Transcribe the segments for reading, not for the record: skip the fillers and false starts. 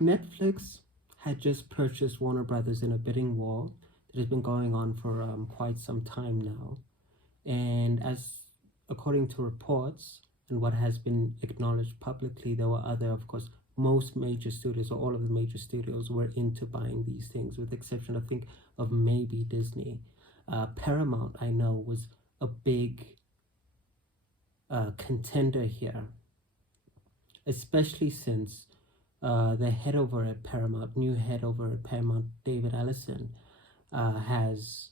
Netflix had just purchased Warner Brothers in a bidding war that has been going on for quite some time now. And according to reports and what has been acknowledged publicly, there were other, of course, most major studios, or all of the major studios, were into buying these things, with the exception, I think, of maybe Disney. Paramount, I know, was a big contender here, especially since the head over at Paramount, new head over at Paramount, David Ellison, has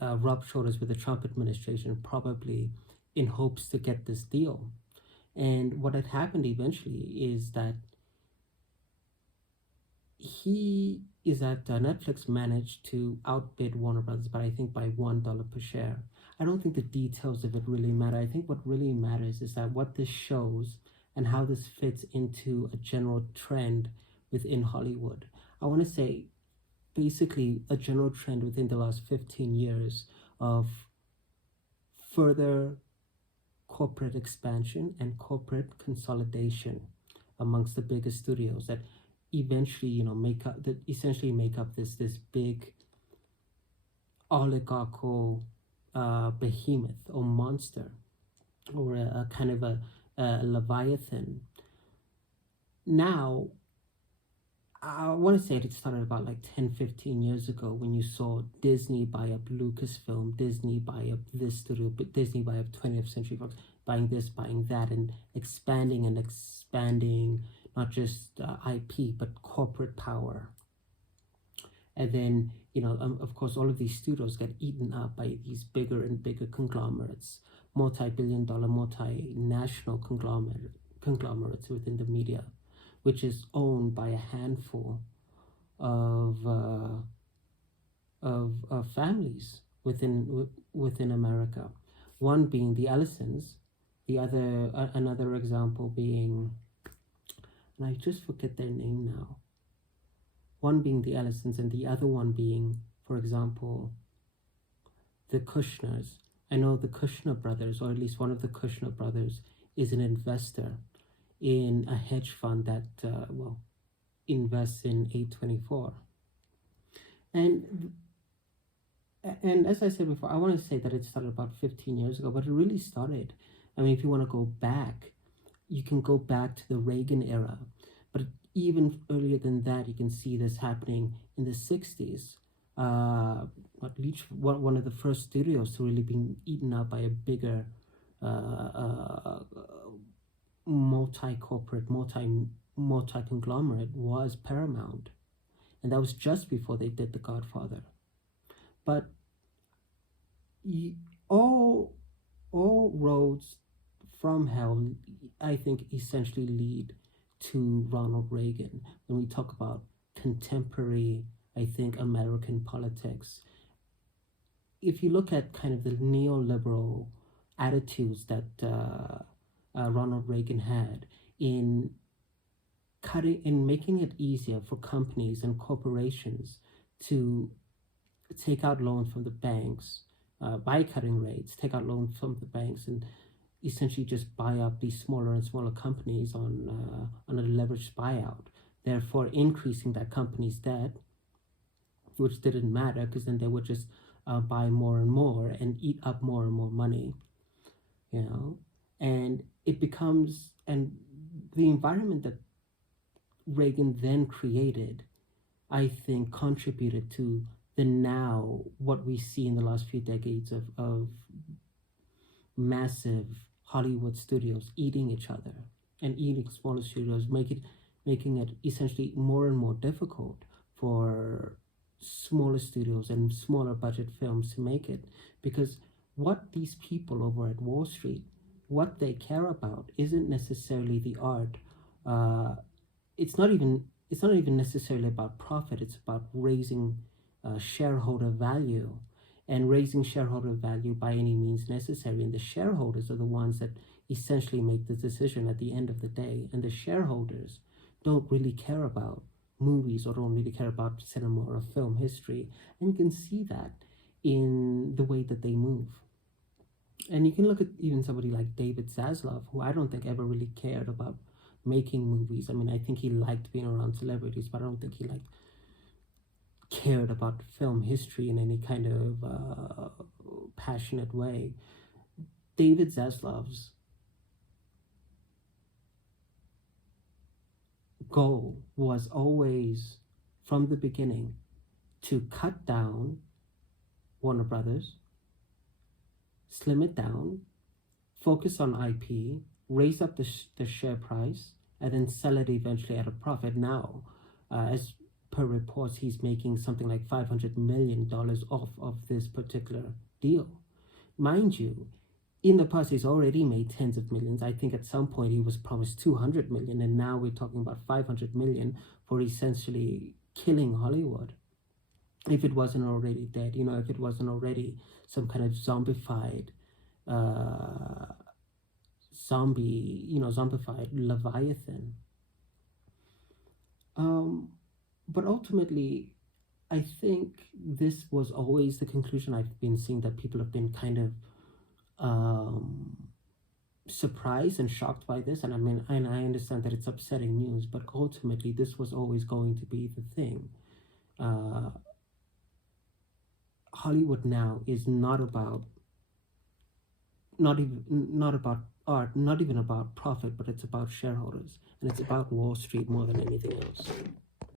rubbed shoulders with the Trump administration, probably in hopes to get this deal. And what had happened eventually is that Netflix managed to outbid Warner Brothers, but I think by $1 per share. I don't think the details of it really matter. I think what really matters is that what this shows and how this fits into a general trend within Hollywood. I want to say basically a general trend within the last 15 years of further corporate expansion and corporate consolidation amongst the biggest studios that eventually, essentially make up this big oligarchical behemoth or monster, or a kind of a leviathan. Now, I want to say it started about like 10-15 years ago, when you saw Disney buy up Lucasfilm, Disney buy up this studio, but Disney buy up 20th Century Fox, buying this, buying that, and expanding not just IP, but corporate power. And then, of course, all of these studios get eaten up by these bigger and bigger conglomerates, multi-billion-dollar, multinational conglomerates within the media, which is owned by a handful of families within America. One being the Ellisons, another example being, and I just forget their name now. One being the Ellisons, and the other one being, for example, the Kushners. I know the Kushner brothers, or at least one of the Kushner brothers, is an investor in a hedge fund that invests in A24. And as I said before, I want to say that it started about 15 years ago, but it really started, if you want to go back, you can go back to the Reagan era, but even earlier than that, you can see this happening in the 60s. At least one of the first studios to really be eaten up by a bigger multi-corporate, multi-conglomerate was Paramount. And that was just before they did The Godfather. But all roads from hell, I think, essentially lead to Ronald Reagan. When we talk about contemporary, I think, American politics, if you look at kind of the neoliberal attitudes that Ronald Reagan had in making it easier for companies and corporations to take out loans from the banks by cutting rates, take out loans from the banks, and essentially just buy up these smaller and smaller companies on a leveraged buyout, therefore increasing that company's debt, which didn't matter because then they would just buy more and more and eat up more and more money, and it becomes, and the environment that Reagan then created, I think, contributed to what we see in the last few decades of massive Hollywood studios eating each other and eating smaller studios, making it essentially more and more difficult for smaller studios and smaller budget films to make it, because what these people over at Wall Street, what they care about isn't necessarily the art. It's not even necessarily about profit. It's about raising shareholder value, and raising shareholder value by any means necessary. And the shareholders are the ones that essentially make the decision at the end of the day. And the shareholders don't really care about movies, or don't really care about cinema or film history. And you can see that in the way that they move. And you can look at even somebody like David Zaslav, who I don't think ever really cared about making movies. I mean, I think he liked being around celebrities, but I don't think he cared about film history in any kind of passionate way. David Zaslav's goal was always, from the beginning, to cut down Warner Brothers, slim it down, focus on IP, raise up the share price, and then sell it eventually at a profit. Now, as per reports, he's making something like $500 million off of this particular deal. Mind you, in the past, he's already made tens of millions. I think at some point he was promised 200 million, and now we're talking about 500 million for essentially killing Hollywood. If it wasn't already dead, if it wasn't already some kind of zombified Leviathan. But ultimately, I think this was always the conclusion I've been seeing, that people have been kind of surprised and shocked by this. And I mean, and I understand that it's upsetting news, but ultimately this was always going to be the thing. Hollywood now is not about art, not even about profit, but it's about shareholders, and it's about Wall Street more than anything else.